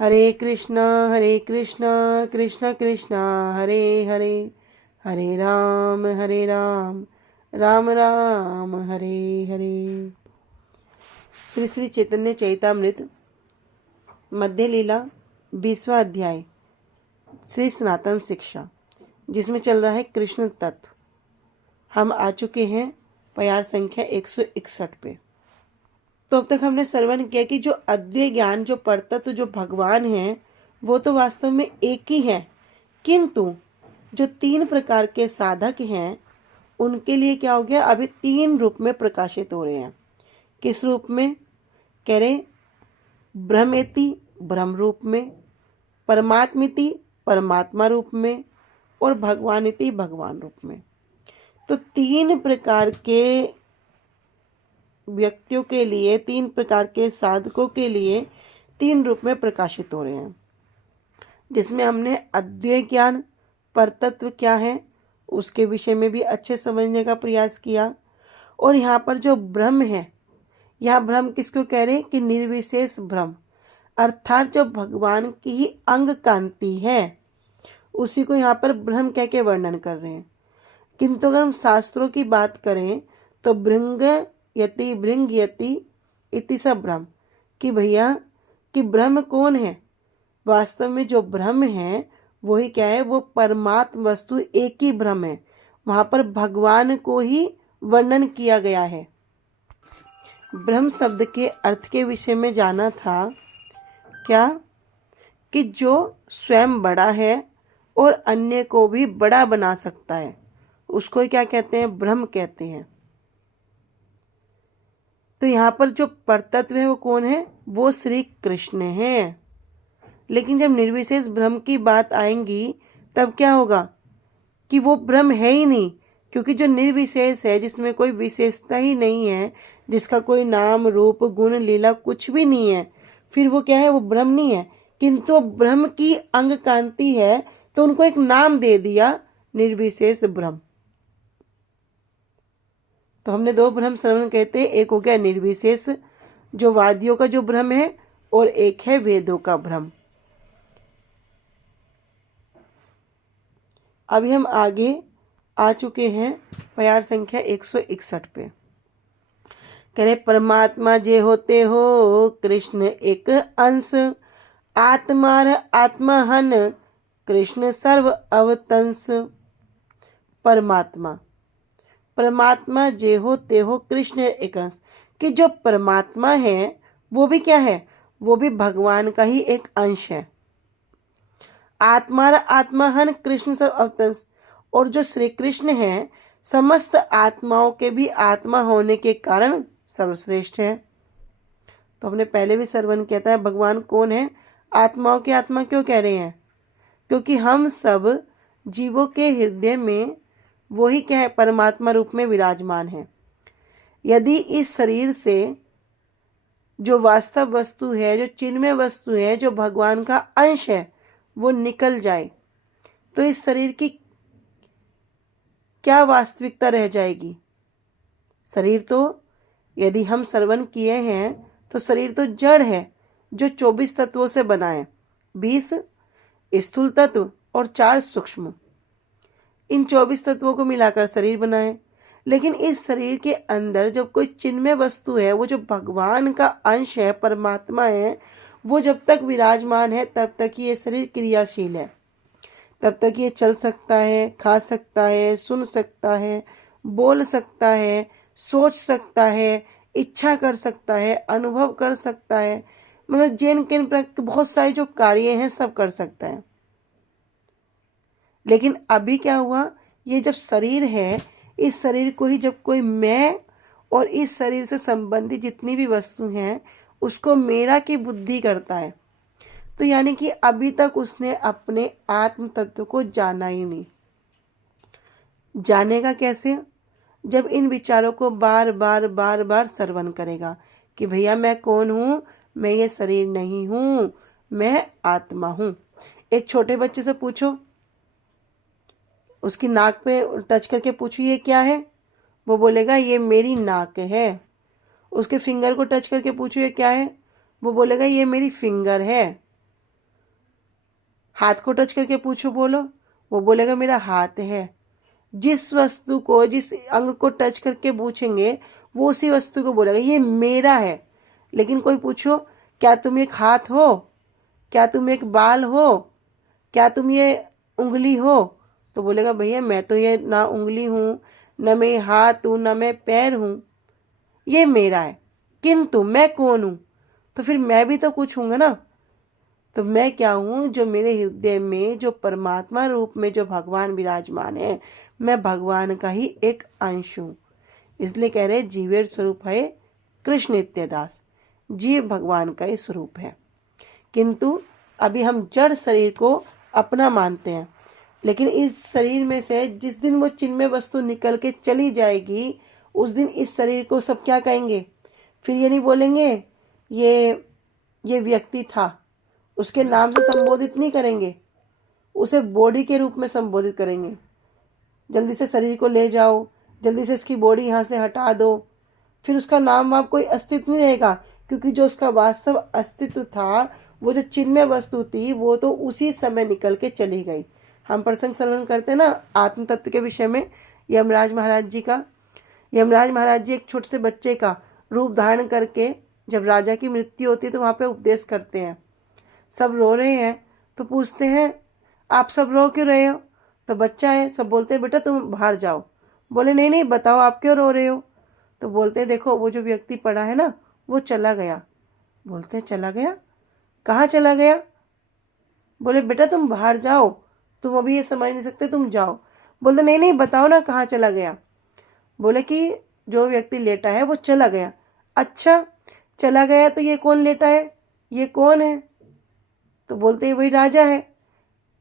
हरे कृष्णा कृष्ण कृष्ण हरे हरे, हरे राम राम राम हरे हरे। श्री श्री चैतन्य चैतामृत मध्य लीला 20वां अध्याय श्री सनातन शिक्षा, जिसमें चल रहा है कृष्ण तत्व। हम आ चुके हैं प्यार संख्या 161 पे। तो अब तक हमने श्रवण किया कि जो अद्वैत ज्ञान, जो परतत्व, जो भगवान है, वो तो वास्तव में एक ही है, किंतु जो 3 प्रकार के साधक हैं उनके लिए क्या हो गया, अभी 3 रूप में प्रकाशित हो रहे हैं। किस रूप में? कह रहे ब्रह्मेति ब्रह्म रूप में, परमात्मिति परमात्मा रूप में, और भगवानिति भगवान रूप में। तो 3 प्रकार के व्यक्तियों के लिए, 3 प्रकार के साधकों के लिए 3 रूप में प्रकाशित हो रहे हैं, जिसमें हमने अद्वैत ज्ञान, परतत्व क्या है उसके विषय में भी अच्छे समझने का प्रयास किया। और यहाँ पर जो ब्रह्म है, यहाँ ब्रह्म किसको कह रहे हैं कि निर्विशेष ब्रह्म, अर्थात जो भगवान की ही अंग कांति है, उसी को यहाँ पर ब्रह्म कह के वर्णन कर रहे हैं। किंतु अगर हम शास्त्रों की बात करें तो भृंग यति इति स ब्रह्म, कि भैया कि ब्रह्म कौन है? वास्तव में जो ब्रह्म है वही क्या है, वो परमात्म वस्तु एक ही ब्रह्म है। वहां पर भगवान को ही वर्णन किया गया है। ब्रह्म शब्द के अर्थ के विषय में जाना था क्या, कि जो स्वयं बड़ा है और अन्य को भी बड़ा बना सकता है, उसको क्या कहते हैं? ब्रह्म कहते हैं। तो यहाँ पर जो परतत्व है वो कौन है? वो श्री कृष्ण है। लेकिन जब निर्विशेष ब्रह्म की बात आएंगी तब क्या होगा कि वो ब्रह्म है ही नहीं, क्योंकि जो निर्विशेष है, जिसमें कोई विशेषता ही नहीं है, जिसका कोई नाम रूप गुण लीला कुछ भी नहीं है, फिर वो क्या है? वो ब्रह्म नहीं है। किंतु ब्रह्म की अंग कांति है, तो उनको एक नाम दे दिया, निर्विशेष ब्रह्म। तो हमने 2 ब्रह्म श्रवण कहते हैं, एक हो गया निर्विशेष जो वादियों का जो ब्रह्म है, और एक है वेदों का ब्रह्म। अभी हम आगे आ चुके हैं प्यार संख्या 161 पे। कह रहे परमात्मा जे होते हो कृष्ण एक अंश, आत्मार आत्महन कृष्ण सर्व अवतंस। परमात्मा जे होते हो कृष्ण एक अंश, कि जो परमात्मा है वो भी क्या है? वो भी भगवान का ही एक अंश है। आत्मार आत्महन कृष्ण सर्व अवतंस, और जो श्री कृष्ण है समस्त आत्माओं के भी आत्मा होने के कारण सर्वश्रेष्ठ है। तो हमने पहले भी श्रवण किया था, भगवान कौन है? आत्माओं की आत्मा क्यों कह रहे हैं? क्योंकि हम सब जीवों के हृदय में वही क्या है? परमात्मा रूप में विराजमान है। यदि इस शरीर से जो वास्तव वस्तु है, जो चिन्मय वस्तु है, जो भगवान का अंश है, वो निकल जाए तो इस शरीर की क्या वास्तविकता रह जाएगी? शरीर तो, यदि हम श्रवण किए हैं तो शरीर तो जड़ है, जो 24 तत्वों से बना है, 20 स्थूल तत्व और 4 सूक्ष्म। इन 24 तत्वों को मिलाकर शरीर बना है। लेकिन इस शरीर के अंदर जब कोई चिन्मय वस्तु है, वो जो भगवान का अंश है, परमात्मा है, वो जब तक विराजमान है तब तक ये शरीर क्रियाशील है। तब तक ये चल सकता है, खा सकता है, सुन सकता है, बोल सकता है, सोच सकता है, इच्छा कर सकता है, अनुभव कर सकता है, मतलब जिन किन बहुत सारे जो कार्य हैं सब कर सकता है। लेकिन अभी क्या हुआ, ये जब शरीर है, इस शरीर को ही जब कोई मैं और इस शरीर से संबंधित जितनी भी वस्तु हैं उसको मेरा की बुद्धि करता है, तो यानी कि अभी तक उसने अपने आत्म तत्व को जाना ही नहीं। जानेगा कैसे? जब इन विचारों को बार बार श्रवण करेगा कि भैया मैं कौन हूं, मैं ये शरीर नहीं हूं, मैं आत्मा हूं। एक छोटे बच्चे से पूछो, उसकी नाक पे टच करके पूछो ये क्या है, वो बोलेगा ये मेरी नाक है। उसके फिंगर को टच करके पूछो ये क्या है, वो बोलेगा ये मेरी फिंगर है। हाथ को टच करके पूछो, बोलो, वो बोलेगा मेरा हाथ है। जिस वस्तु को, जिस अंग को टच करके पूछेंगे वो उसी वस्तु को बोलेगा ये मेरा है। लेकिन कोई पूछो क्या तुम एक हाथ हो, क्या तुम एक बाल हो, क्या तुम ये उंगली हो, तो बोलेगा भैया मैं तो ये ना उंगली हूँ, न मैं हाथ हूँ, न मैं पैर हूँ, ये मेरा है। किंतु मैं कौन हूँ? तो फिर मैं भी तो कुछ हूँगा ना। तो मैं क्या हूँ? जो मेरे हृदय में जो परमात्मा रूप में जो भगवान विराजमान है, मैं भगवान का ही एक अंश हूँ। इसलिए कह रहे जीवेर स्वरूप है कृष्ण नित्यदास, जीव भगवान का ही स्वरूप है। किंतु अभी हम जड़ शरीर को अपना मानते हैं, लेकिन इस शरीर में से जिस दिन वो चिन्मय वस्तु निकल के चली जाएगी, उस दिन इस शरीर को सब क्या कहेंगे? फिर ये नहीं बोलेंगे ये व्यक्ति था, उसके नाम से संबोधित नहीं करेंगे, उसे बॉडी के रूप में संबोधित करेंगे। जल्दी से शरीर को ले जाओ, जल्दी से इसकी बॉडी यहाँ से हटा दो। फिर उसका नाम वाम कोई अस्तित्व नहीं रहेगा, क्योंकि जो उसका वास्तव अस्तित्व था, वो जो चिन्मय वस्तु थी, वो तो उसी समय निकल के चली गई। हम प्रसंग श्रवण करते ना आत्म तत्व के विषय में, यमराज महाराज जी का। यमराज महाराज जी एक छोटे से बच्चे का रूप धारण करके जब राजा की मृत्यु होती है तो वहां पे उपदेश करते हैं। सब रो रहे हैं तो पूछते हैं आप सब रो क्यों रहे हो? तो बच्चा है, सब बोलते हैं बेटा तुम बाहर जाओ। बोले नहीं नहीं बताओ आप क्यों रो रहे हो? तो बोलते हैं देखो वो जो व्यक्ति पड़ा है ना वो चला गया। बोलते हैं चला गया? कहाँ चला गया? बोले बेटा तुम बाहर जाओ, तुम अभी ये समझ नहीं सकते, तुम जाओ। बोलते नहीं नहीं बताओ ना कहाँ चला गया। बोले कि जो व्यक्ति लेटा है वो चला गया। अच्छा चला गया तो ये कौन लेटा है, ये कौन है? तो बोलते हैं वही राजा है।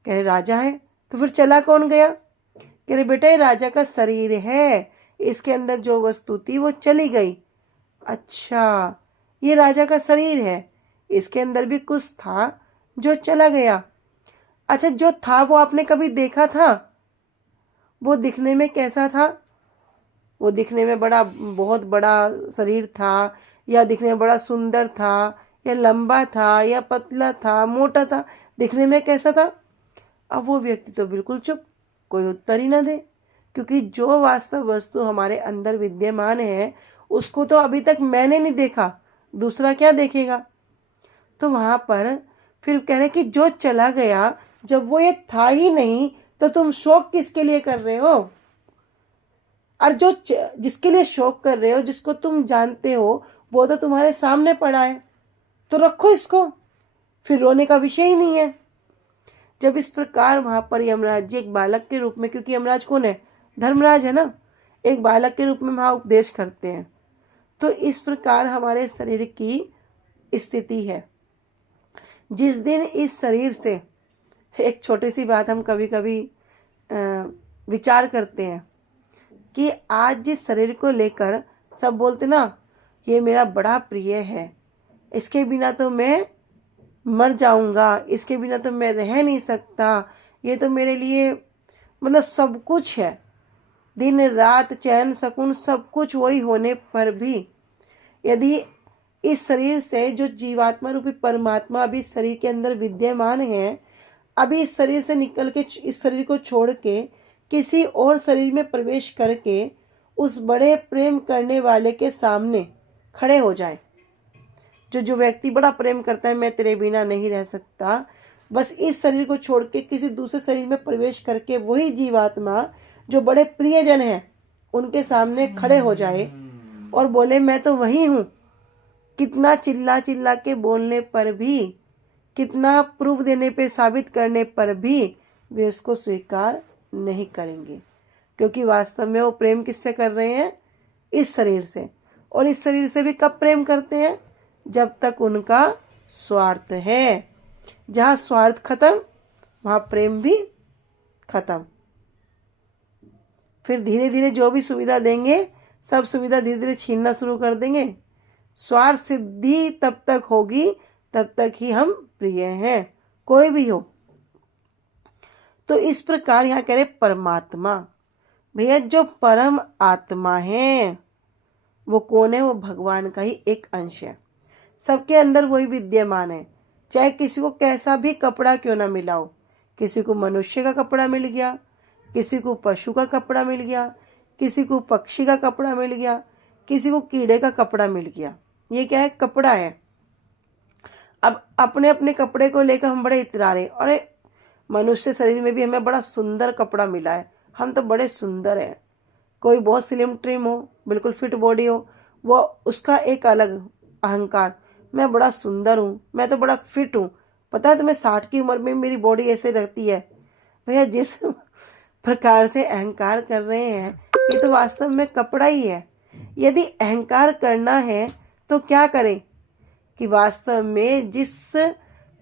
कह रहे राजा है तो फिर चला कौन गया? कह रहे बेटा ये राजा का शरीर है, इसके अंदर जो वस्तु थी वो चली गई। अच्छा ये राजा का शरीर है, इसके अंदर भी कुछ था जो चला गया। अच्छा जो था वो आपने कभी देखा था? वो दिखने में कैसा था? वो दिखने में बहुत बड़ा शरीर था, या दिखने में बड़ा सुंदर था, या लंबा था, या पतला था, मोटा था, दिखने में कैसा था? अब वो व्यक्ति तो बिल्कुल चुप, कोई उत्तर ही ना दे, क्योंकि जो वास्तव वस्तु हमारे अंदर विद्यमान है उसको तो अभी तक मैंने नहीं देखा, दूसरा क्या देखेगा? तो वहां पर फिर कह रहे कि जो चला गया, जब वो ये था ही नहीं तो तुम शोक किसके लिए कर रहे हो? और जो जिसके लिए शोक कर रहे हो, जिसको तुम जानते हो, वो तो तुम्हारे सामने पड़ा है, तो रखो इसको, फिर रोने का विषय ही नहीं है। जब इस प्रकार वहां पर यमराज जी एक बालक के रूप में, क्योंकि यमराज कौन है? धर्मराज है ना, एक बालक के रूप में वहां उपदेश करते हैं। तो इस प्रकार हमारे शरीर की स्थिति है। जिस दिन इस शरीर से, एक छोटी सी बात हम कभी कभी विचार करते हैं कि आज जिस शरीर को लेकर सब बोलते ना ये मेरा बड़ा प्रिय है, इसके बिना तो मैं मर जाऊंगा, इसके बिना तो मैं रह नहीं सकता, ये तो मेरे लिए मतलब सब कुछ है, दिन रात चैन सुकून सब कुछ वही होने पर भी यदि इस शरीर से जो जीवात्मा रूपी परमात्मा अभी शरीर के अंदर विद्यमान है, अभी इस शरीर से निकल के इस शरीर को छोड़ के किसी और शरीर में प्रवेश करके उस बड़े प्रेम करने वाले के सामने खड़े हो जाए, जो व्यक्ति बड़ा प्रेम करता है, मैं तेरे बिना नहीं रह सकता, बस इस शरीर को छोड़ के किसी दूसरे शरीर में प्रवेश करके वही जीवात्मा जो बड़े प्रियजन है उनके सामने खड़े हो जाए और बोले मैं तो वही हूं, कितना चिल्ला चिल्ला के बोलने पर भी, कितना प्रूफ देने पे, साबित करने पर भी वे उसको स्वीकार नहीं करेंगे, क्योंकि वास्तव में वो प्रेम किससे कर रहे हैं? इस शरीर से। और इस शरीर से भी कब प्रेम करते हैं? जब तक उनका स्वार्थ है। जहां स्वार्थ खत्म वहां प्रेम भी खत्म। फिर धीरे धीरे जो भी सुविधा देंगे सब सुविधा धीरे धीरे छीनना शुरू कर देंगे। स्वार्थ सिद्धि तब तक होगी तब तक ही हम प्रिय हैं, कोई भी हो। तो इस प्रकार यहाँ कह रहे परमात्मा, भैया जो परम आत्मा है वो कौन है? वो भगवान का ही एक अंश है, सबके अंदर वही विद्यमान है। चाहे किसी को कैसा भी कपड़ा क्यों ना मिला हो, किसी को मनुष्य का कपड़ा मिल गया, किसी को पशु का कपड़ा मिल गया, किसी को पक्षी का कपड़ा मिल गया, किसी को कीड़े का कपड़ा मिल गया। ये क्या है? कपड़ा है। अब अपने अपने कपड़े को लेकर हम बड़े इतरा रहे, अरे मनुष्य शरीर में भी हमें बड़ा सुंदर कपड़ा मिला है, हम तो बड़े सुंदर हैं। कोई बहुत स्लिम ट्रिम हो, बिल्कुल फिट बॉडी हो, वो उसका एक अलग अहंकार, मैं बड़ा सुंदर हूँ, मैं तो बड़ा फिट हूँ। पता है तुम्हें 60 की उम्र में मेरी बॉडी ऐसे रहती है। भैया जिस प्रकार से अहंकार कर रहे हैं ये तो वास्तव में कपड़ा ही है। यदि अहंकार करना है तो क्या करें कि वास्तव में जिस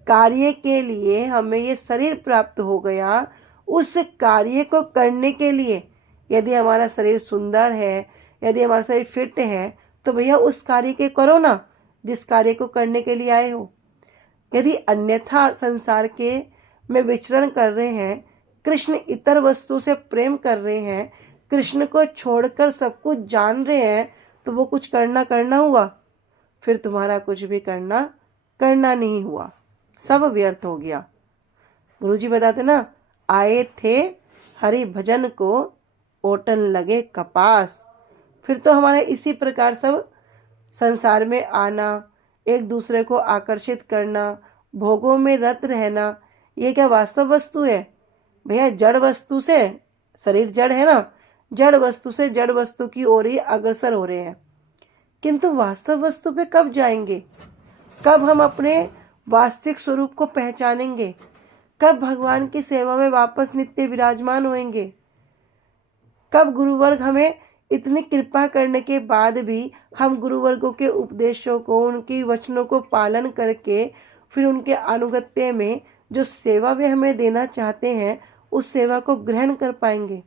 कार्य के लिए हमें ये शरीर प्राप्त हो गया, उस कार्य को करने के लिए यदि हमारा शरीर सुंदर है, यदि हमारा शरीर फिट है, तो भैया उस कार्य के करो ना जिस कार्य को करने के लिए आए हो। यदि अन्यथा संसार के में विचरण कर रहे हैं, कृष्ण इतर वस्तु से प्रेम कर रहे हैं, कृष्ण को छोड़कर सब कुछ जान रहे हैं, तो वो कुछ करना हुआ? फिर तुम्हारा कुछ भी करना नहीं हुआ, सब व्यर्थ हो गया। गुरुजी बताते ना, आए थे हरि भजन को ओटन लगे कपास। फिर तो हमारे इसी प्रकार सब संसार में आना, एक दूसरे को आकर्षित करना, भोगों में रत रहना, ये क्या वास्तव वस्तु है? भैया जड़ वस्तु से, शरीर जड़ है ना, जड़ वस्तु से जड़ वस्तु की ओर ही अग्रसर हो रहे हैं। किंतु वास्तव वस्तु पे कब जाएंगे? कब हम अपने वास्तविक स्वरूप को पहचानेंगे? कब भगवान की सेवा में वापस नित्य विराजमान होंगे? कब गुरुवर्ग हमें इतनी कृपा करने के बाद भी हम गुरुवर्गों के उपदेशों को, उनकी वचनों को पालन करके फिर उनके अनुगत्य में जो सेवा वे हमें देना चाहते हैं उस सेवा को ग्रहण कर पाएंगे?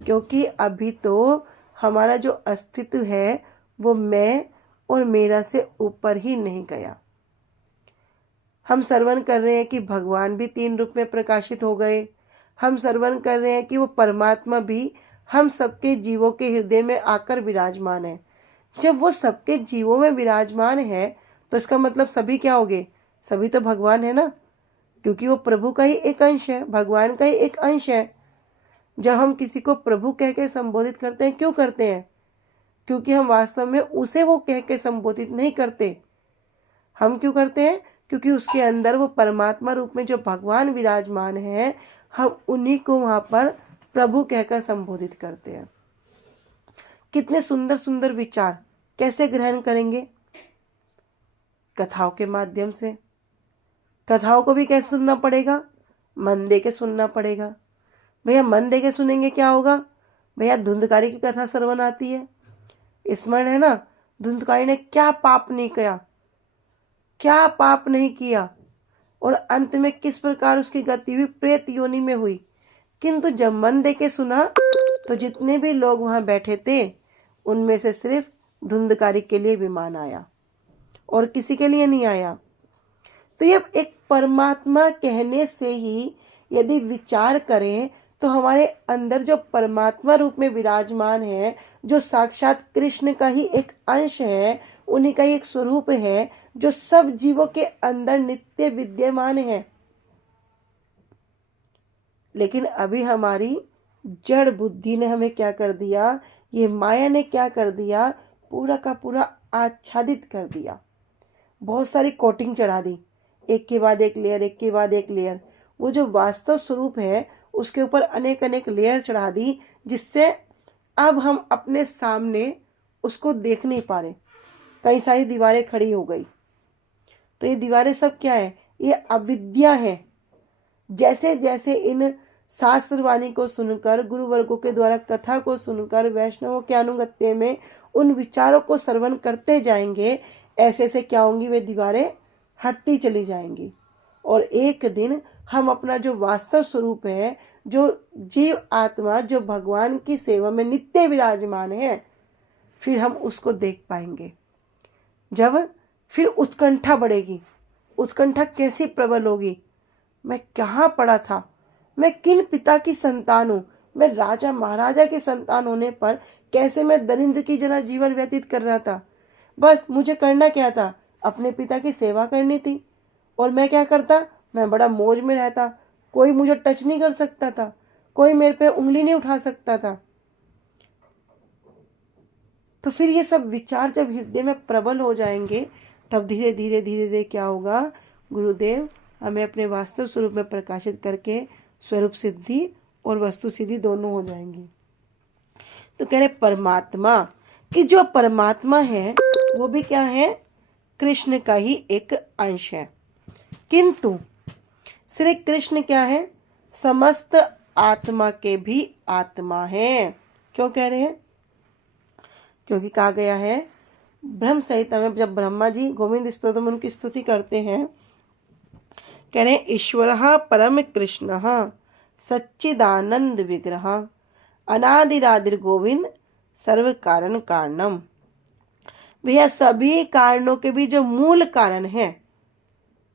क्योंकि अभी तो हमारा जो अस्तित्व है वो मैं और मेरा से ऊपर ही नहीं गया। हम श्रवण कर रहे हैं कि भगवान भी 3 रूप में प्रकाशित हो गए। हम श्रवण कर रहे हैं कि वो परमात्मा भी हम सबके जीवों के हृदय में आकर विराजमान है। जब वो सबके जीवों में विराजमान है तो इसका मतलब सभी क्या हो गए? सभी तो भगवान है ना, क्योंकि वो प्रभु का ही एक अंश है, भगवान का ही एक अंश है। जब हम किसी को प्रभु कह के संबोधित करते हैं, क्यों करते हैं? क्योंकि हम वास्तव में उसे वो कह के संबोधित नहीं करते। हम क्यों करते हैं? क्योंकि उसके अंदर वो परमात्मा रूप में जो भगवान विराजमान है, हम उन्हीं को वहां पर प्रभु कहकर संबोधित करते हैं। कितने सुंदर सुंदर विचार कैसे ग्रहण करेंगे? कथाओं के माध्यम से। कथाओं को भी कैसे सुनना पड़ेगा? मन दे के सुनना पड़ेगा। भैया मन दे के सुनेंगे क्या होगा? भैया धुंधकारी की कथा श्रवण आती है, स्मरण है ना, धुंधकारी ने क्या पाप नहीं किया, क्या पाप नहीं किया, और अंत में किस प्रकार उसकी गति हुई, प्रेत योनि में हुई। किंतु जब मन दे के सुना तो जितने भी लोग वहां बैठे थे उनमें से सिर्फ धुंधकारी के लिए विमान आया और किसी के लिए नहीं आया। तो ये एक परमात्मा कहने से ही यदि विचार करें तो हमारे अंदर जो परमात्मा रूप में विराजमान है, जो साक्षात कृष्ण का ही एक अंश है, उन्हीं का ही एक स्वरूप है, जो सब जीवों के अंदर नित्य विद्यमान है। लेकिन अभी हमारी जड़ बुद्धि ने हमें क्या कर दिया, ये माया ने क्या कर दिया, पूरा का पूरा आच्छादित कर दिया। बहुत सारी कोटिंग चढ़ा दी, एक के बाद एक लेयर, एक के बाद एक लेयर। वो जो वास्तव स्वरूप है उसके ऊपर अनेक अनेक लेयर चढ़ा दी, जिससे अब हम अपने सामने उसको देख नहीं पा रहे। कई सारी दीवारें खड़ी हो गई। तो ये दीवारें सब क्या है? ये अविद्या है। जैसे जैसे इन शास्त्रवाणी को सुनकर, गुरुवर्गों के द्वारा कथा को सुनकर, वैष्णवों के अनुगत्य में उन विचारों को श्रवण करते जाएंगे, ऐसे ऐसे क्या होंगी, वे दीवारें हटती चली जाएंगी। और एक दिन हम अपना जो वास्तव स्वरूप है, जो जीव आत्मा जो भगवान की सेवा में नित्य विराजमान है, फिर हम उसको देख पाएंगे। जब फिर उत्कंठा बढ़ेगी। उत्कंठा कैसी प्रबल होगी? मैं कहाँ पड़ा था, मैं किन पिता की संतान हूँ, मैं राजा महाराजा की संतान होने पर कैसे मैं दरिद्र की जना जीवन व्यतीत कर रहा था। बस मुझे करना क्या था? अपने पिता की सेवा करनी थी। और मैं क्या करता? मैं बड़ा मौज में रहता, कोई मुझे टच नहीं कर सकता था, कोई मेरे पे उंगली नहीं उठा सकता था। तो फिर ये सब विचार जब हृदय में प्रबल हो जाएंगे, तब धीरे धीरे धीरे धीरे क्या होगा, गुरुदेव हमें अपने वास्तव स्वरूप में प्रकाशित करके स्वरूप सिद्धि और वस्तु सिद्धि दोनों हो जाएंगी। तो कह रहे परमात्मा कि जो परमात्मा है वो भी क्या है, कृष्ण का ही एक अंश है। किंतु श्री कृष्ण क्या है, समस्त आत्मा के भी आत्मा है। क्यों कह रहे हैं, क्योंकि कहा गया है ब्रह्म संहिता में, जब ब्रह्मा जी गोविंद स्तोत्र में उनकी स्तुति करते हैं, कह रहे हैं ईश्वरः परम कृष्णः सच्चिदानंद विग्रह अनादिरादिर गोविंद सर्व कारण कारणम। भैया सभी कारणों के भी जो मूल कारण है,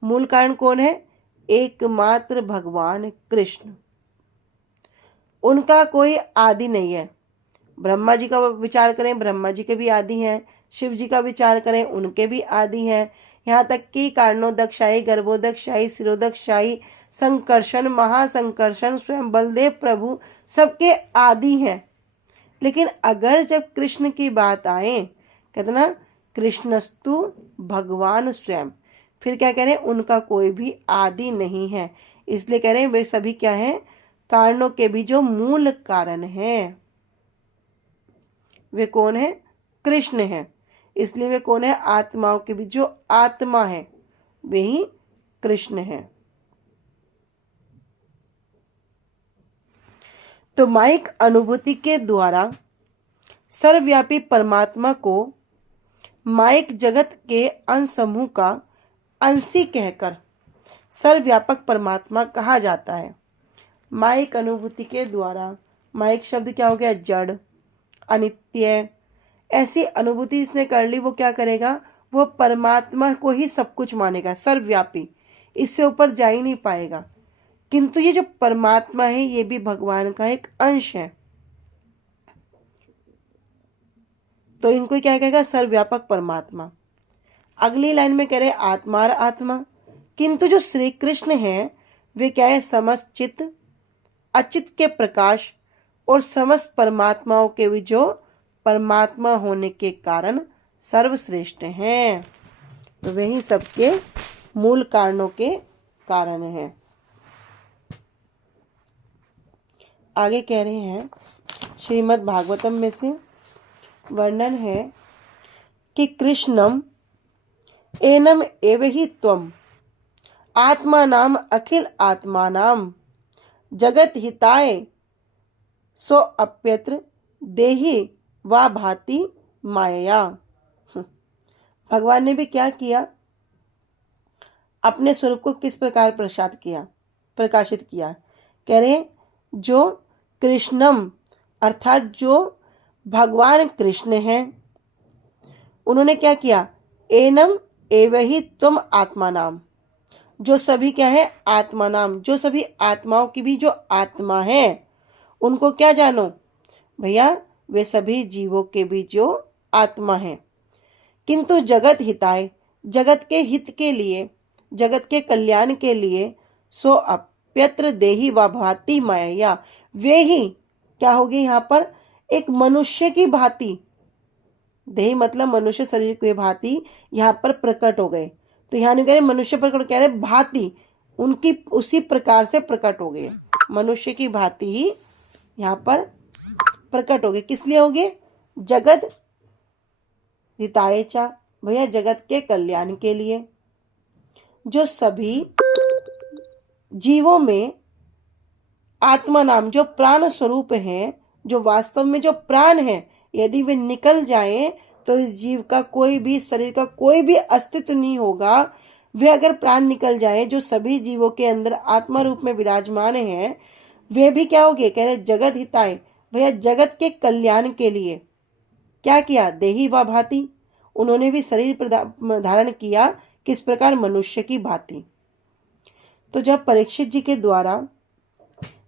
मूल कारण कौन है, एकमात्र भगवान कृष्ण। उनका कोई आदि नहीं है। ब्रह्मा जी का विचार करें, ब्रह्मा जी के भी आदि हैं। शिव जी का विचार करें, उनके भी आदि हैं। यहाँ तक कि कारणोदकशाही, गर्भोदकशाही, शिरोदकशाही, संकर्षण, महासंकर्षण, स्वयं बलदेव प्रभु सबके आदि हैं। लेकिन अगर जब कृष्ण की बात आए, कहते ना कृष्णस्तु भगवान स्वयं, फिर क्या कह रहे हैं, उनका कोई भी आदि नहीं है। इसलिए कह रहे हैं वे सभी क्या है, कारणों के भी जो मूल कारण है वे कौन है, कृष्ण है। इसलिए वे कौन है, आत्माओं के भी जो आत्मा है वे ही कृष्ण है। तो माइक अनुभूति के द्वारा सर्वव्यापी परमात्मा को माइक जगत के अंश समूह का अंशी कहकर सर्वव्यापक परमात्मा कहा जाता है। माइक अनुभूति के द्वारा, माइक शब्द क्या हो गया, जड़, अनित्य, ऐसी अनुभूति इसने कर ली, वो क्या करेगा, वो परमात्मा को ही सब कुछ मानेगा, सर्वव्यापी, इससे ऊपर जा ही नहीं पाएगा। किंतु ये जो परमात्मा है ये भी भगवान का एक अंश है, तो इनको क्या कहेगा, सर्वव्यापक परमात्मा। अगली लाइन में कह रहे आत्मा और आत्मा, किंतु जो श्री कृष्ण है वे क्या है, समस्त चित्त, अचित के प्रकाश और समस्त परमात्माओं के भी जो परमात्मा होने के कारण सर्वश्रेष्ठ हैं। तो वही सबके मूल कारणों के कारण हैं। आगे कह रहे हैं श्रीमद् भागवतम में से वर्णन है कि कृष्णम एनम एव ही त्वम आत्मानाम अखिल आत्मानाम जगत हिताय सो अप्यत्र देहि वा भाति माया। भगवान ने भी क्या किया, अपने स्वरूप को किस प्रकार प्रकाशित किया। कह रहे जो कृष्णम अर्थात जो भगवान कृष्ण हैं, उन्होंने क्या किया, एनम एव ही तुम आत्मा नाम, जो सभी क्या है, आत्मा नाम, जो सभी आत्माओं की भी जो आत्मा है उनको क्या जानो भैया, वे सभी जीवों के भी जो आत्मा है। किंतु जगत हिताय, जगत के हित के लिए, जगत के कल्याण के लिए, सो अप्यत्र देहि व भाति माया, वे ही क्या होगी यहाँ पर, एक मनुष्य की भांति, देहि मतलब मनुष्य शरीर की भांति यहाँ पर प्रकट हो गए। तो यहाँ नहीं कह रहे मनुष्य प्रकट, कह रहे भांति, उनकी उसी प्रकार से प्रकट हो गए, मनुष्य की भांति ही यहाँ पर प्रकट हो गए। किस लिए हो गए, जगत हिताय चा, भैया जगत के कल्याण के लिए। जो सभी जीवों में आत्मा नाम जो प्राण स्वरूप है, जो वास्तव में जो प्राण है, यदि वे निकल जाएं तो इस जीव का कोई भी, शरीर का कोई भी अस्तित्व नहीं होगा। वे अगर प्राण निकल जाए, जो सभी जीवों के अंदर आत्मा रूप में विराजमान है, वे भी क्या होंगे, कह रहे जगत हिताय, भैया जगत के कल्याण के लिए क्या किया, देही व भांति, उन्होंने भी शरीर धारण किया, किस प्रकार, मनुष्य की भांति। तो जब परीक्षित जी के द्वारा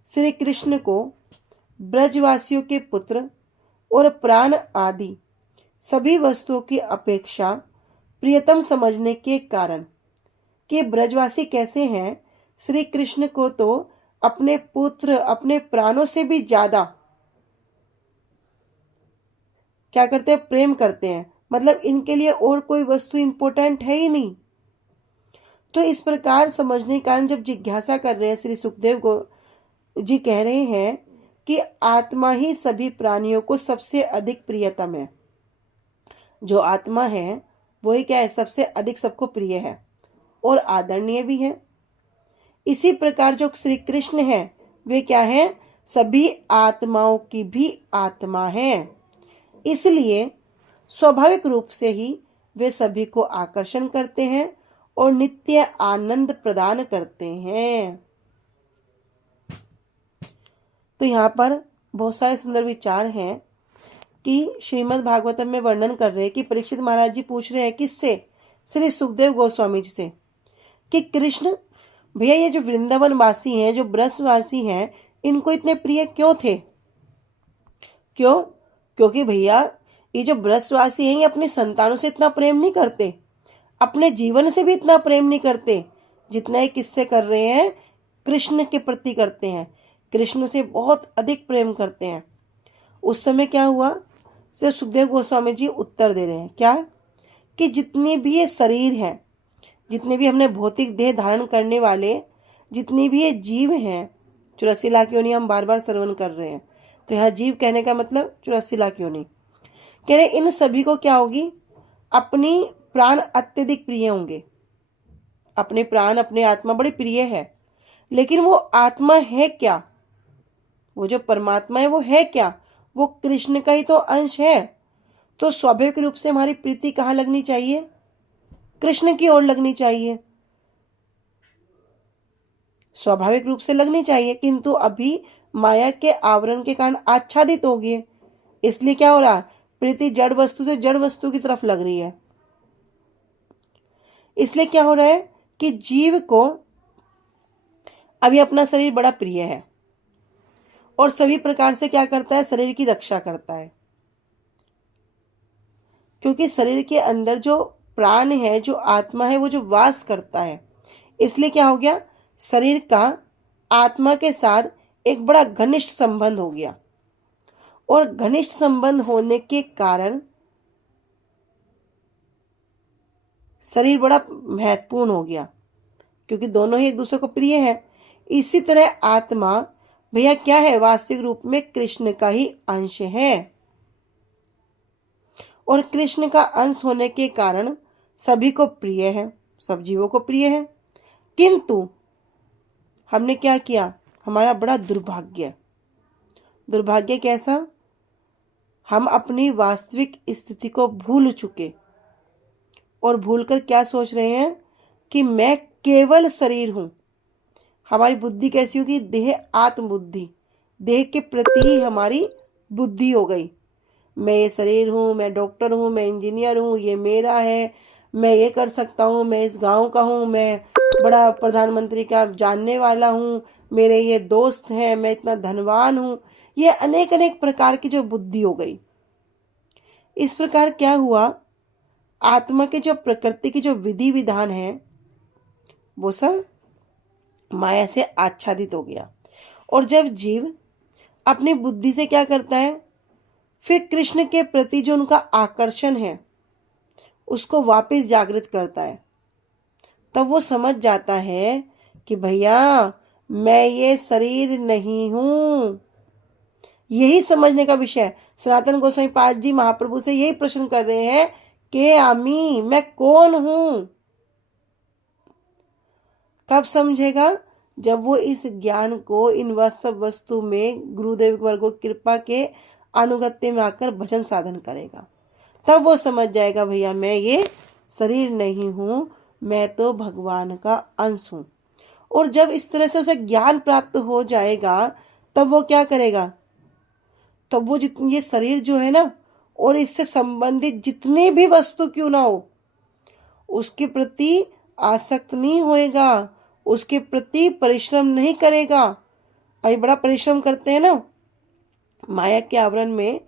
श्री कृष्ण को ब्रजवासियों के पुत्र और प्राण आदि सभी वस्तुओं की अपेक्षा प्रियतम समझने के कारण कि ब्रजवासी कैसे हैं, श्री कृष्ण को तो अपने पुत्र, अपने प्राणों से भी ज्यादा क्या करते हैं, प्रेम करते हैं। मतलब इनके लिए और कोई वस्तु इंपॉर्टेंट है ही नहीं। तो इस प्रकार समझने के कारण जब जिज्ञासा कर रहे हैं श्री सुखदेव को जी कह रहे हैं कि आत्मा ही सभी प्राणियों को सबसे अधिक प्रियतम है। जो आत्मा है वो ही क्या है, सबसे अधिक सबको प्रिय है और आदरणीय भी है। इसी प्रकार जो श्री कृष्ण है वे क्या है, सभी आत्माओं की भी आत्मा है। इसलिए स्वाभाविक रूप से ही वे सभी को आकर्षण करते हैं और नित्य आनंद प्रदान करते हैं। तो यहाँ पर बहुत सारे सुंदर विचार हैं कि श्रीमद् भागवतम में वर्णन कर रहे हैं कि परीक्षित महाराज जी पूछ रहे हैं किससे, श्री सुखदेव गोस्वामी जी से, कि कृष्ण भैया ये जो वृंदावन वासी हैं, जो ब्रजवासी हैं, इनको इतने प्रिय क्यों थे। क्यों? क्योंकि भैया ये जो ब्रजवासी हैं ये अपने संतानों से इतना प्रेम नहीं करते, अपने जीवन से भी इतना प्रेम नहीं करते जितना ये किससे कर रहे हैं, कृष्ण के प्रति करते हैं। कृष्ण से बहुत अधिक प्रेम करते हैं। उस समय क्या हुआ, सिर्फ सुखदेव गोस्वामी जी उत्तर दे रहे हैं क्या, कि जितने भी ये शरीर हैं, जितने भी हमने भौतिक देह धारण करने वाले जितनी भी ये जीव हैं, 84 लाख योनि हम बार बार श्रवण कर रहे हैं। तो यहाँ जीव कहने का मतलब 84 लाख योनि कह रहे, इन सभी को क्या होगी, अपनी प्राण अत्यधिक प्रिय होंगे। अपने प्राण, अपने आत्मा बड़ी प्रिय है, लेकिन वो आत्मा है क्या, वो जो परमात्मा है वो है क्या, वो कृष्ण का ही तो अंश है। तो स्वाभाविक रूप से हमारी प्रीति कहाँ लगनी चाहिए, कृष्ण की ओर लगनी चाहिए, स्वाभाविक रूप से लगनी चाहिए। किंतु अभी माया के आवरण के कारण आच्छादित हो गए, इसलिए क्या हो रहा, प्रीति जड़ वस्तु से जड़ वस्तु की तरफ लग रही है। इसलिए क्या हो रहा है कि जीव को अभी अपना शरीर बड़ा प्रिय है और सभी प्रकार से क्या करता है, शरीर की रक्षा करता है। क्योंकि शरीर के अंदर जो प्राण है, जो आत्मा है, वो जो वास करता है, इसलिए क्या हो गया, शरीर का आत्मा के साथ एक बड़ा घनिष्ठ संबंध हो गया। और घनिष्ठ संबंध होने के कारण शरीर बड़ा महत्वपूर्ण हो गया, क्योंकि दोनों ही एक दूसरे को प्रिय है। इसी तरह आत्मा भैया क्या है, वास्तविक रूप में कृष्ण का ही अंश है और कृष्ण का अंश होने के कारण सभी को प्रिय है, सब जीवों को प्रिय है। किंतु हमने क्या किया, हमारा बड़ा दुर्भाग्य। दुर्भाग्य कैसा, हम अपनी वास्तविक स्थिति को भूल चुके और भूलकर क्या सोच रहे हैं कि मैं केवल शरीर हूं। हमारी बुद्धि कैसी होगी, देह आत्मबुद्धि, देह के प्रति ही हमारी बुद्धि हो गई। मैं ये शरीर हूं, मैं डॉक्टर हूं, मैं इंजीनियर हूं, ये मेरा है, मैं ये कर सकता हूं, मैं इस गांव का हूं, मैं बड़ा प्रधानमंत्री का जानने वाला हूं, मेरे ये दोस्त हैं, मैं इतना धनवान हूं। ये अनेक अनेक प्रकार की जो बुद्धि हो गई। इस प्रकार क्या हुआ, आत्मा के जो प्रकृति की जो विधि विधान है वो सब माया से आच्छादित हो गया। और जब जीव अपनी बुद्धि से क्या करता है, फिर कृष्ण के प्रति जो उनका आकर्षण है उसको वापस जागृत करता है, तब वो समझ जाता है कि भैया मैं ये शरीर नहीं हूं। यही समझने का विषय है। सनातन गोस्वामी पाद जी महाप्रभु से यही प्रश्न कर रहे हैं कि आमी, मैं कौन हूं। कब समझेगा, जब वो इस ज्ञान को इन वास्तव वस्तु में गुरुदेव वर्गों की कृपा के अनुगत्य में आकर भजन साधन करेगा, तब वो समझ जाएगा भैया मैं ये शरीर नहीं हूं, मैं तो भगवान का अंश हूं। और जब इस तरह से उसे ज्ञान प्राप्त हो जाएगा तब वो क्या करेगा, तब वो जितनी ये शरीर जो है ना और इससे संबंधित जितनी भी वस्तु क्यों ना हो उसके प्रति आसक्त नहीं होएगा, उसके प्रति परिश्रम नहीं करेगा। अभी बड़ा परिश्रम करते हैं ना, माया के आवरण में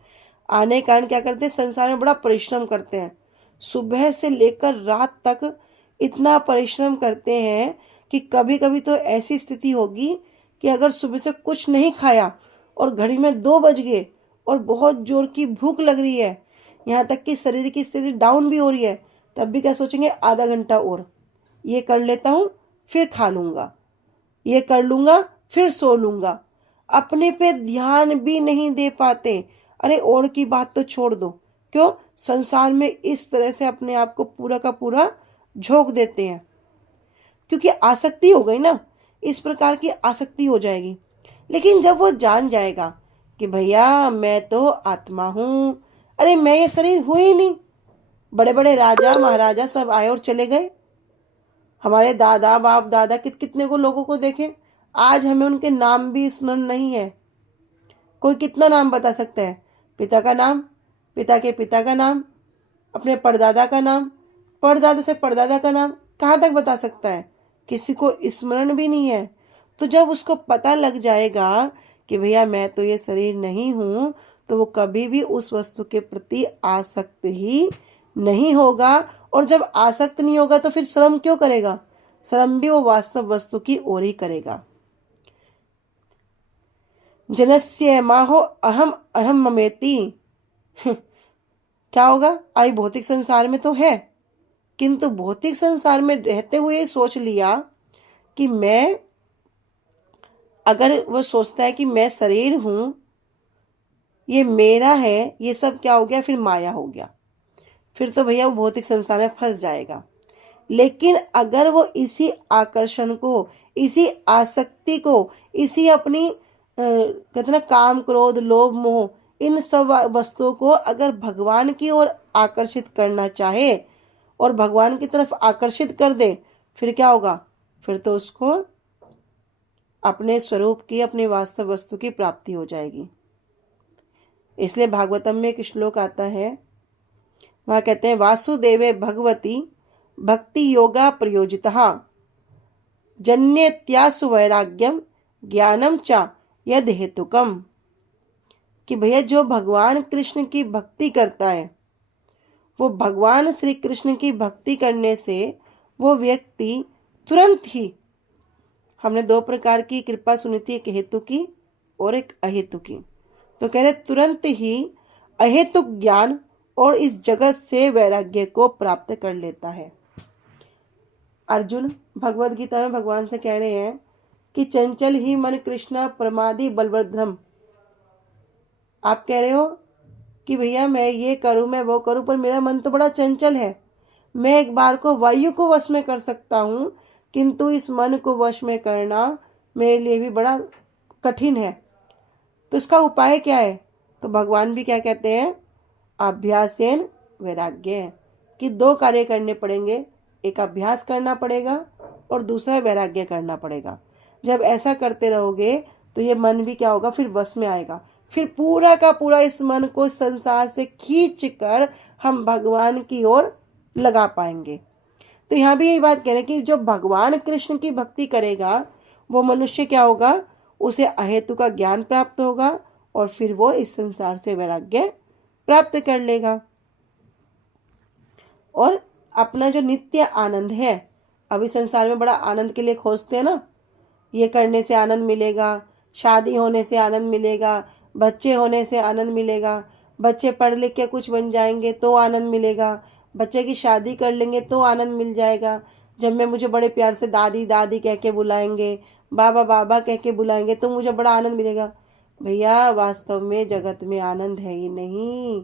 आने के कारण क्या करते हैं, संसार में बड़ा परिश्रम करते हैं। सुबह से लेकर रात तक इतना परिश्रम करते हैं कि कभी कभी तो ऐसी स्थिति होगी कि अगर सुबह से कुछ नहीं खाया और घड़ी में 2 बज गए और बहुत जोर की भूख लग रही है, यहाँ तक कि शरीर की स्थिति डाउन भी हो रही है, तब भी क्या सोचेंगे, आधा घंटा और ये कर लेता हूँ फिर खा लूंगा, ये कर लूंगा फिर सो लूंगा। अपने पे ध्यान भी नहीं दे पाते। अरे और की बात तो छोड़ दो, क्यों संसार में इस तरह से अपने आप को पूरा का पूरा झोंक देते हैं, क्योंकि आसक्ति हो गई ना, इस प्रकार की आसक्ति हो जाएगी। लेकिन जब वो जान जाएगा कि भैया मैं तो आत्मा हूं, अरे मैं ये शरीर हूं ही नहीं। बड़े बड़े राजा महाराजा सब आए और चले गए, हमारे दादा बाप दादा कितने को लोगों को देखे, आज हमें उनके नाम भी स्मरण नहीं है। कोई कितना नाम बता सकता है, पिता का नाम, पिता के पिता का नाम, अपने परदादा का नाम, परदादा से परदादा का नाम, कहाँ तक बता सकता है, किसी को स्मरण भी नहीं है। तो जब उसको पता लग जाएगा कि भैया मैं तो ये शरीर नहीं हूं, तो वो कभी भी उस वस्तु के प्रति आसक्त ही नहीं होगा। और जब आसक्त नहीं होगा तो फिर श्रम क्यों करेगा, श्रम भी वो वास्तव वस्तु की ओर ही करेगा। जनस्य माहो अहम अहम ममेति क्या होगा, आई भौतिक संसार में तो है, किंतु भौतिक संसार में रहते हुए सोच लिया कि मैं, अगर वो सोचता है कि मैं शरीर हूं, ये मेरा है, ये सब क्या हो गया, फिर माया हो गया, फिर तो भैया वो भौतिक संसार में फंस जाएगा। लेकिन अगर वो इसी आकर्षण को, इसी आसक्ति को, इसी अपनी कहते ना काम क्रोध लोभ मोह, इन सब वस्तुओं को अगर भगवान की ओर आकर्षित करना चाहे और भगवान की तरफ आकर्षित कर दे, फिर क्या होगा, फिर तो उसको अपने स्वरूप की, अपनी वास्तव वस्तु की प्राप्ति हो जाएगी। इसलिए भागवतम में एक श्लोक आता है, वहां कहते हैं, वासुदेवे भगवती भक्ति योगा प्रयोजितः जन्यत्यासु वैराग्यम ज्ञानम च यद हेतुकम। कि भैया जो भगवान कृष्ण की भक्ति करता है, वो भगवान श्री कृष्ण की भक्ति करने से वो व्यक्ति तुरंत ही, हमने 2 प्रकार की कृपा सुनी थी, एक हेतु की और एक अहेतु की, तो कह रहे तुरंत ही अहेतुक ज्ञान और इस जगत से वैराग्य को प्राप्त कर लेता है। अर्जुन भगवद गीता में भगवान से कह रहे हैं कि चंचल ही मन कृष्णा प्रमादी बलभद्रम। आप कह रहे हो कि भैया मैं ये करूं, मैं वो करूं, पर मेरा मन तो बड़ा चंचल है, मैं एक बार को वायु को वश में कर सकता हूं, किंतु इस मन को वश में करना मेरे लिए भी बड़ा कठिन है। तो इसका उपाय क्या है, तो भगवान भी क्या कहते हैं, अभ्यासेन वैराग्य, कि 2 कार्य करने पड़ेंगे, एक अभ्यास करना पड़ेगा और दूसरा वैराग्य करना पड़ेगा। जब ऐसा करते रहोगे तो ये मन भी क्या होगा, फिर वश में आएगा, फिर पूरा का पूरा इस मन को संसार से खींच कर हम भगवान की ओर लगा पाएंगे। तो यहाँ भी यही बात कह रहे हैं कि जो भगवान कृष्ण की भक्ति करेगा वो मनुष्य क्या होगा, उसे अहेतु का ज्ञान प्राप्त होगा और फिर वो इस संसार से वैराग्य प्राप्त कर लेगा और अपना जो नित्य आनंद है, अभी संसार में बड़ा आनंद के लिए खोजते हैं ना, ये करने से आनंद मिलेगा, शादी होने से आनंद मिलेगा, बच्चे होने से आनंद मिलेगा, बच्चे पढ़ लिख के कुछ बन जाएंगे तो आनंद मिलेगा, बच्चे की शादी कर लेंगे तो आनंद मिल जाएगा, जब मैं मुझे बड़े प्यार से दादी दादी कह के बुलाएंगे, बाबा बाबा कह के बुलाएंगे तो मुझे बड़ा आनंद मिलेगा। भैया वास्तव में जगत में आनंद है ही नहीं।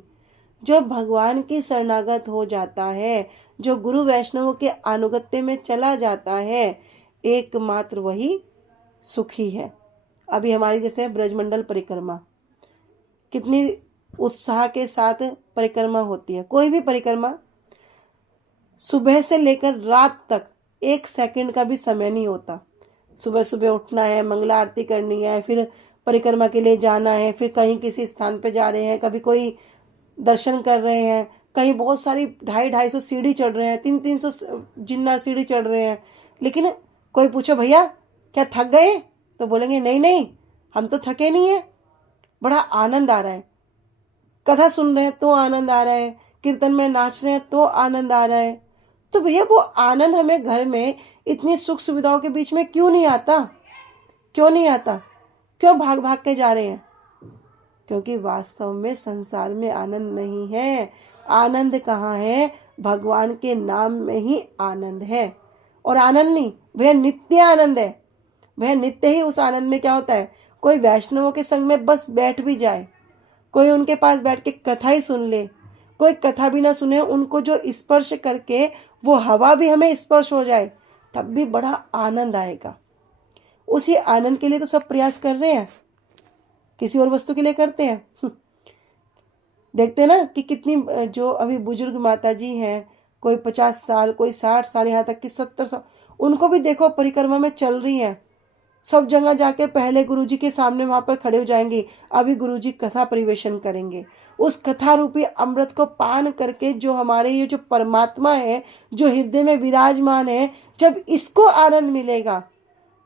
जो भगवान की शरणागत हो जाता है, जो गुरु वैष्णवों के अनुगत्य में चला जाता है, एकमात्र वही सुखी है। अभी हमारी जैसे ब्रजमंडल परिक्रमा कितनी उत्साह के साथ परिक्रमा होती है, कोई भी परिक्रमा सुबह से लेकर रात तक 1 सेकंड का भी समय नहीं होता। सुबह सुबह उठना है, मंगला आरती करनी है, फिर परिक्रमा के लिए जाना है, फिर कहीं किसी स्थान पे जा रहे हैं, कभी कोई दर्शन कर रहे हैं, कहीं बहुत सारी 250-250 सीढ़ी चढ़ रहे हैं, 300-300 जिन्ना सीढ़ी चढ़ रहे हैं। लेकिन कोई पूछो भैया क्या थक गए, तो बोलेंगे नहीं नहीं हम तो थके नहीं है, बड़ा आनंद आ रहा है, कथा सुन रहे हैं तो आनंद आ रहा है, कीर्तन में नाच रहे हैं तो आनंद आ रहा है। तो भैया वो आनंद हमें घर में इतनी सुख सुविधाओं के बीच में क्यों नहीं आता, क्यों नहीं आता? क्यों भाग भाग के जा रहे हैं? क्योंकि वास्तव में संसार में आनंद नहीं है। आनंद कहाँ है? भगवान के नाम में ही आनंद है। और आनंद नहीं, वह नित्य आनंद है। वह नित्य ही उस आनंद में क्या होता है? कोई वैष्णवों के संग में बस बैठ भी जाए, कोई उनके पास बैठ के कथा ही सुन ले, कोई कथा भी ना सुने, उनको जो स्पर्श करके वो हवा भी हमें स्पर्श हो जाए, तब भी बड़ा आनंद आएगा। उसी आनंद के लिए तो सब प्रयास कर रहे हैं, किसी और वस्तु के लिए करते हैं? देखते हैं ना कि कितनी जो अभी बुजुर्ग माता जी हैं, कोई 50 साल, कोई 60 साल, यहाँ तक कि 70 साल, उनको भी देखो परिक्रमा में चल रही हैं। सब जगह जाकर पहले गुरुजी के सामने वहां पर खड़े हो जाएंगे। अभी गुरुजी कथा परिवेशन करेंगे। उस कथा रूपी अमृत को पान करके जो हमारे ये जो परमात्मा है, जो हृदय में विराजमान है, जब इसको आनंद मिलेगा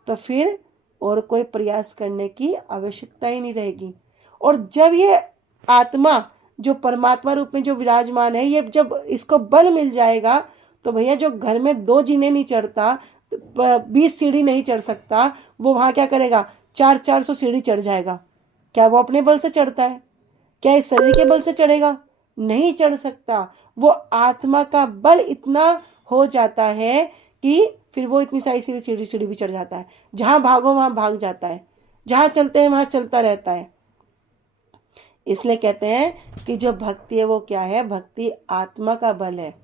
तो फिर और कोई प्रयास करने की आवश्यकता ही नहीं रहेगी। और जब ये आत्मा जो परमात्मा रूप में जो विराजमान है, ये जब इसको बल मिल जाएगा तो भैया जो घर में 2 जीने नहीं चढ़ता, 20 सीढ़ी नहीं चढ़ सकता, वो वहां क्या करेगा? 400 सीढ़ी चढ़ जाएगा। क्या वो अपने बल से चढ़ता है? क्या इस शरीर के बल से चढ़ेगा? नहीं चढ़ सकता। वो आत्मा का बल इतना हो जाता है कि फिर वो इतनी सारी सीढ़ी भी चढ़ जाता है। जहां भागो वहां भाग जाता है, जहां चलते हैं वहां चलता रहता है। इसलिए कहते हैं कि जो भक्ति है वो क्या है? भक्ति आत्मा का बल है।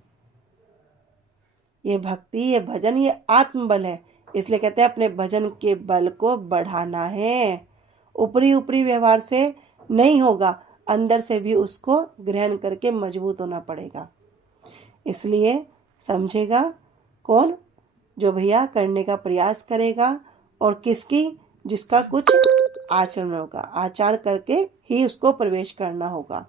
ये भक्ति, ये भजन, ये आत्म बल है। इसलिए कहते हैं अपने भजन के बल को बढ़ाना है। ऊपरी ऊपरी व्यवहार से नहीं होगा, अंदर से भी उसको ग्रहण करके मजबूत होना पड़ेगा। इसलिए समझेगा कौन? जो भैया करने का प्रयास करेगा। और किसकी? जिसका कुछ आचरण होगा, आचार करके ही उसको प्रवेश करना होगा।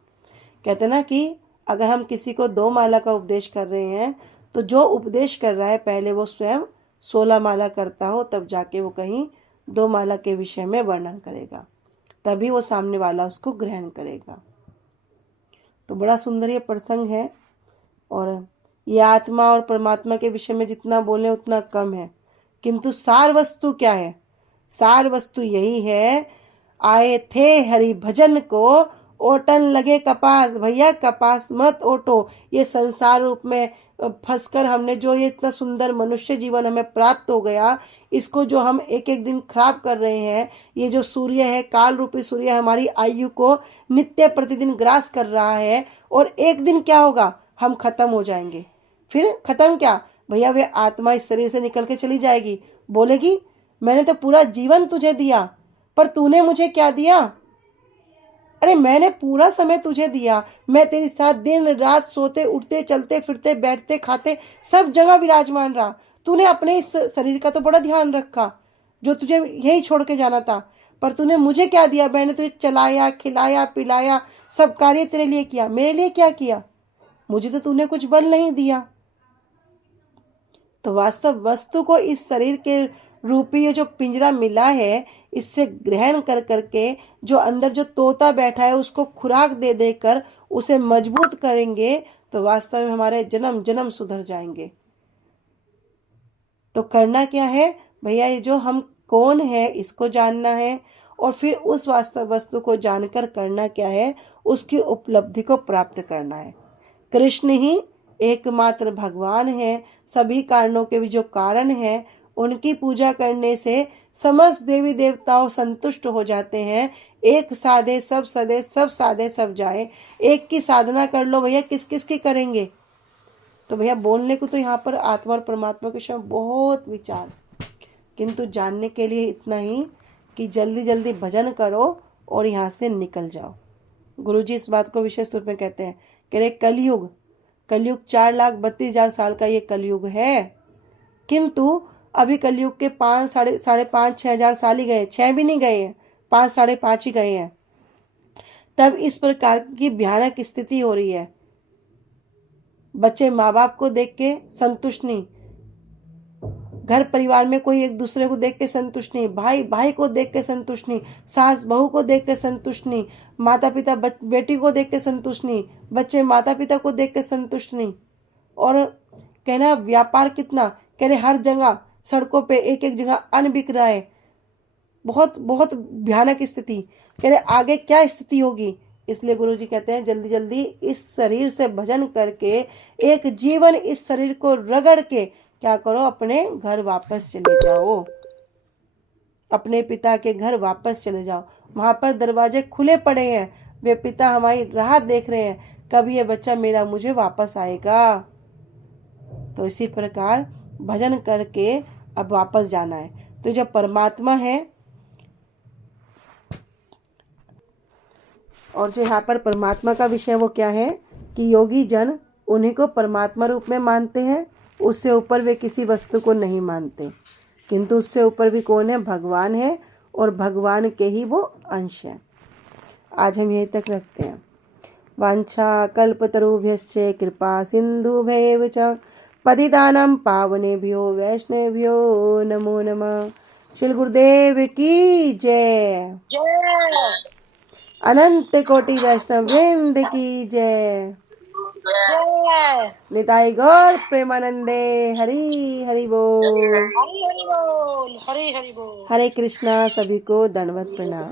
कहते ना कि अगर हम किसी को 2 माला का उपदेश कर रहे हैं तो जो उपदेश कर रहा है पहले वो स्वयं 16 माला करता हो, तब जाके वो कहीं 2 माला के विषय में वर्णन करेगा, तभी वो सामने वाला उसको ग्रहण करेगा। तो बड़ा सुंदर ये प्रसंग है। और ये आत्मा और परमात्मा के विषय में जितना बोले उतना कम है। किंतु सार वस्तु क्या है? सार वस्तु यही है, आए थे हरि भजन को, ओटन लगे कपास। भैया कपास मत ओटो। ये संसार रूप में फंसकर हमने जो ये इतना सुंदर मनुष्य जीवन हमें प्राप्त हो गया, इसको जो हम एक एक दिन खराब कर रहे हैं, ये जो सूर्य है, काल रूपी सूर्य हमारी आयु को नित्य प्रतिदिन ग्रास कर रहा है। और एक दिन क्या होगा? हम खत्म हो जाएंगे। फिर खत्म क्या भैया? वे आत्मा इस शरीर से निकल के चली जाएगी, बोलेगी मैंने तो पूरा जीवन तुझे दिया, पर तूने मुझे क्या दिया? अरे मैंने पूरा समय तुझे दिया, मैं तेरे साथ दिन रात सोते उठते चलते फिरते बैठते खाते सब जगह विराजमान रहा। तूने अपने इस शरीर का तो बड़ा ध्यान रखा जो तुझे यही छोड़ के जाना था, पर तूने मुझे क्या दिया? मैंने तुझे चलाया, खिलाया, पिलाया, सब कार्य तेरे लिए किया। मेरे लिए क्या किया? मुझे तो तूने कुछ बल नहीं दिया। तो वास्तव वस्तु को इस शरीर के रूपी ये जो पिंजरा मिला है, इससे ग्रहण कर करके जो अंदर जो तोता बैठा है उसको खुराक दे देकर उसे मजबूत करेंगे तो वास्तव में हमारे जन्म जन्म सुधर जाएंगे। तो करना क्या है भैया? ये जो हम कौन है इसको जानना है, और फिर उस वास्तव वस्तु को जानकर करना क्या है? उसकी उपलब्धि को प्राप्त करना है। कृष्ण ही एकमात्र भगवान है। सभी कारणों के भी जो कारण है, उनकी पूजा करने से समस्त देवी देवताओं संतुष्ट हो जाते हैं। एक साधे सब सदे, सब साधे सब जाए। एक की साधना कर लो भैया, किस किस की करेंगे? तो भैया बोलने को तो यहाँ पर आत्मा और परमात्मा के विषय में बहुत विचार, किंतु जानने के लिए इतना ही कि जल्दी जल्दी भजन करो और यहाँ से निकल जाओ। गुरुजी इस बात को विशेष रूप में कहते हैं, कह रहे कलयुग 4,32,000 साल का ये कलयुग है, किंतु अभी कलयुग के 5-6,500 साल ही गए, 6 भी नहीं गए हैं, 5-5.5 ही गए हैं। तब इस प्रकार की भयानक स्थिति हो रही है। बच्चे माँ बाप को देख के संतुष्ट नहीं, घर परिवार में कोई एक दूसरे को देख के संतुष्ट नहीं, भाई भाई को देख के संतुष्ट नहीं, सास बहू को देख के संतुष्ट नहीं, माता पिता बेटी को देख के संतुष्ट नहीं, बच्चे माता पिता को देख के संतुष्ट नहीं। और कहना व्यापार कितना, कह रहे हर जगह सड़कों पे एक एक जगह अन्न बिक रहा है। बहुत बहुत भयानक स्थिति, कह रहे आगे क्या स्थिति होगी। इसलिए गुरु जी कहते हैं जल्दी जल्दी इस शरीर से भजन करके एक जीवन इस शरीर को रगड़ के क्या करो, अपने घर वापस चले जाओ, अपने पिता के घर वापस चले जाओ। वहां पर दरवाजे खुले पड़े हैं, वे पिता हमारी राह देख रहे हैं, कब ये बच्चा मेरा मुझे वापस आएगा। तो इसी प्रकार भजन करके अब वापस जाना है। तो जो परमात्मा है, और जो यहाँ पर परमात्मा का विषय वो क्या है कि योगी जन उन्हीं को परमात्मा रूप में मानते हैं, उससे ऊपर वे किसी वस्तु को नहीं मानते। किंतु उससे ऊपर भी कौन है, भगवान है, और भगवान के ही वो अंश है। आज हम यहीं तक रखते हैं। वांछा कल्पतरुभ्यश्च कृपा सिन्धुभ्यैव च पतितानां पावनेभ्यो वैष्णवेभ्यो नमो नमः। श्री गुरुदेव की जय। अनंत कोटि वैष्णव वृंद की जय। निताई गौर प्रेमानंदे। हरि हरि बोल। हरि हरि बोल, हरि हरि बोल। हरे कृष्णा। सभी को दंडवत प्रणाम।